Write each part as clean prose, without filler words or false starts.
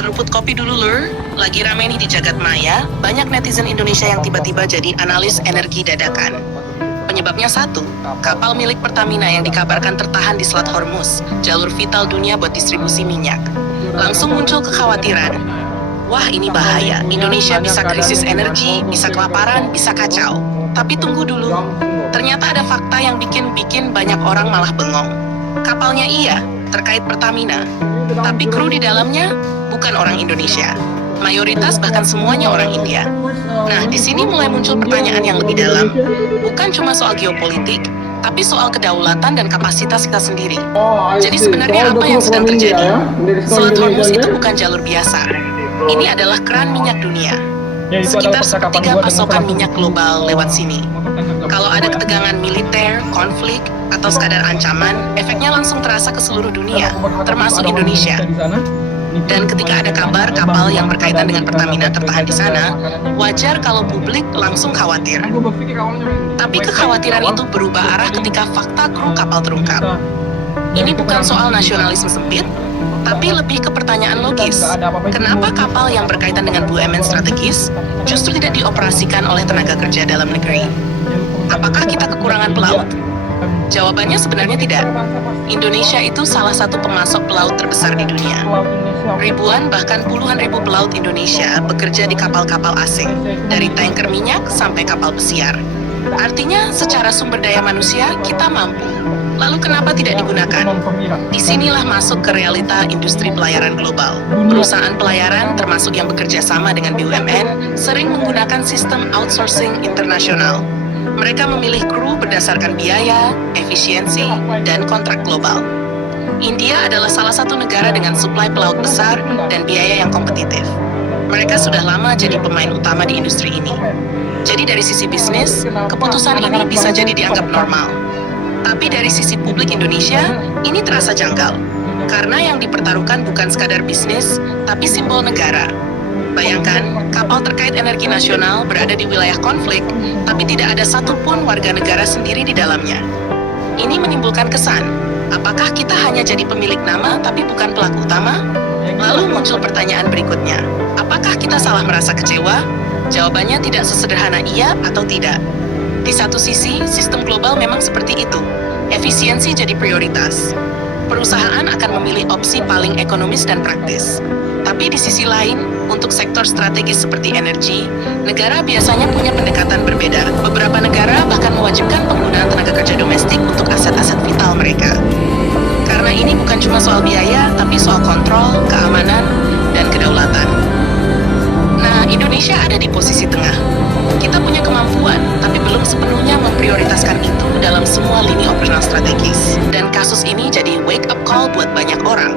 Seruput kopi dulu, Lur. Lagi rame nih di jagat maya, banyak netizen Indonesia yang tiba-tiba jadi analis energi dadakan. Penyebabnya satu, kapal milik Pertamina yang dikabarkan tertahan di Selat Hormuz, jalur vital dunia buat distribusi minyak. Langsung muncul kekhawatiran, wah ini bahaya, Indonesia bisa krisis energi, bisa kelaparan, bisa kacau. Tapi tunggu dulu, ternyata ada fakta yang bikin banyak orang malah bengong. Kapalnya iya, terkait Pertamina, tapi kru di dalamnya bukan orang Indonesia. Mayoritas bahkan semuanya orang India. Nah, di sini mulai muncul pertanyaan yang lebih dalam. Bukan cuma soal geopolitik, tapi soal kedaulatan dan kapasitas kita sendiri. Jadi sebenarnya apa yang sedang terjadi? Selat Hormuz itu bukan jalur biasa. Ini adalah keran minyak dunia. Sekitar sepertiga pasokan minyak global lewat sini. Kalau ada ketegangan militer, konflik, atau sekadar ancaman, efeknya langsung terasa ke seluruh dunia, termasuk Indonesia. Dan ketika ada kabar kapal yang berkaitan dengan Pertamina tertahan di sana, wajar kalau publik langsung khawatir. Tapi kekhawatiran itu berubah arah ketika fakta kru kapal terungkap. Ini bukan soal nasionalisme sempit, tapi lebih ke pertanyaan logis. Kenapa kapal yang berkaitan dengan BUMN strategis justru tidak dioperasikan oleh tenaga kerja dalam negeri? Apakah kita kekurangan pelaut? Jawabannya sebenarnya tidak. Indonesia itu salah satu pemasok pelaut terbesar di dunia. Ribuan bahkan puluhan ribu pelaut Indonesia bekerja di kapal-kapal asing, dari tanker minyak sampai kapal pesiar. Artinya, secara sumber daya manusia, kita mampu. Lalu kenapa tidak digunakan? Disinilah masuk ke realita industri pelayaran global. Perusahaan pelayaran, termasuk yang bekerja sama dengan BUMN, sering menggunakan sistem outsourcing internasional. Mereka memilih kru berdasarkan biaya, efisiensi, dan kontrak global. India adalah salah satu negara dengan suplai pelaut besar dan biaya yang kompetitif. Mereka sudah lama jadi pemain utama di industri ini. Jadi dari sisi bisnis, keputusan ini bisa jadi dianggap normal. Tapi dari sisi publik Indonesia, ini terasa janggal. Karena yang dipertaruhkan bukan sekadar bisnis, tapi simbol negara. Bayangkan, kapal terkait energi nasional berada di wilayah konflik, tapi tidak ada satupun warga negara sendiri di dalamnya. Ini menimbulkan kesan, apakah kita hanya jadi pemilik nama tapi bukan pelaku utama? Lalu muncul pertanyaan berikutnya, apakah kita salah merasa kecewa? Jawabannya tidak sesederhana iya atau tidak. Di satu sisi, sistem global memang seperti itu. Efisiensi jadi prioritas. Perusahaan akan memilih opsi paling ekonomis dan praktis. Tapi di sisi lain, untuk sektor strategis seperti energi, negara biasanya punya pendekatan berbeda. Beberapa negara bahkan mewajibkan penggunaan tenaga kerja domestik untuk aset-aset vital mereka. Karena ini bukan cuma soal biaya, tapi soal kontrol, keamanan, dan kedaulatan. Nah, Indonesia ada di posisi tengah. Kita punya kemampuan, tapi belum sepenuhnya memprioritaskan itu dalam semua lini operasional strategis. Dan kasus ini jadi wake-up call buat banyak orang.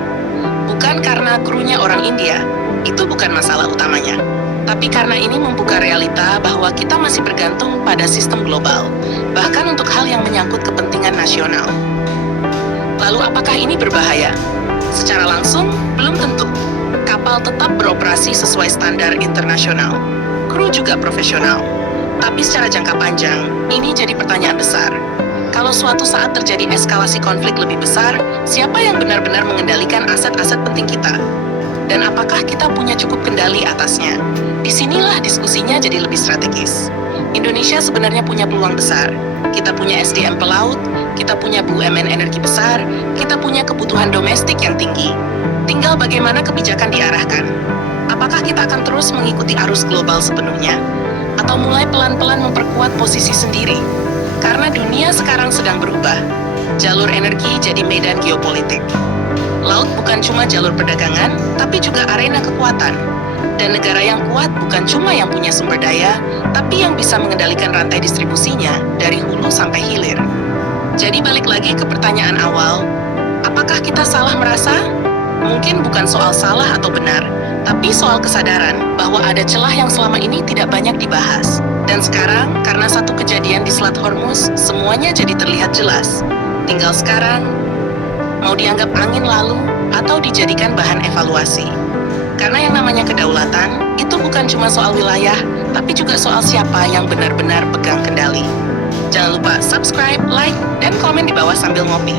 Bukan karena krunya orang India, itu bukan masalah utamanya. Tapi karena ini membuka realita bahwa kita masih bergantung pada sistem global, bahkan untuk hal yang menyangkut kepentingan nasional. Lalu apakah ini berbahaya? Secara langsung, belum tentu. Kapal tetap beroperasi sesuai standar internasional. Kru juga profesional. Tapi secara jangka panjang, ini jadi pertanyaan besar. Kalau suatu saat terjadi eskalasi konflik lebih besar, siapa yang benar-benar mengendalikan aset-aset penting kita? Dan apakah kita punya cukup kendali atasnya? Disinilah diskusinya jadi lebih strategis. Indonesia sebenarnya punya peluang besar. Kita punya SDM pelaut, kita punya BUMN energi besar, kita punya kebutuhan domestik yang tinggi. Tinggal bagaimana kebijakan diarahkan. Apakah kita akan terus mengikuti arus global sepenuhnya? Atau mulai pelan-pelan memperkuat posisi sendiri? Karena dunia sekarang sedang berubah. Jalur energi jadi medan geopolitik. Laut bukan cuma jalur perdagangan, tapi juga arena kekuatan. Dan negara yang kuat bukan cuma yang punya sumber daya, tapi yang bisa mengendalikan rantai distribusinya dari hulu sampai hilir. Jadi balik lagi ke pertanyaan awal, apakah kita salah merasa? Mungkin bukan soal salah atau benar, tapi soal kesadaran bahwa ada celah yang selama ini tidak banyak dibahas. Dan sekarang, karena satu kejadian di Selat Hormuz, semuanya jadi terlihat jelas. Tinggal sekarang, mau dianggap angin lalu atau dijadikan bahan evaluasi. Karena yang namanya kedaulatan, itu bukan cuma soal wilayah, tapi juga soal siapa yang benar-benar pegang kendali. Jangan lupa subscribe, like, dan komen di bawah sambil ngopi.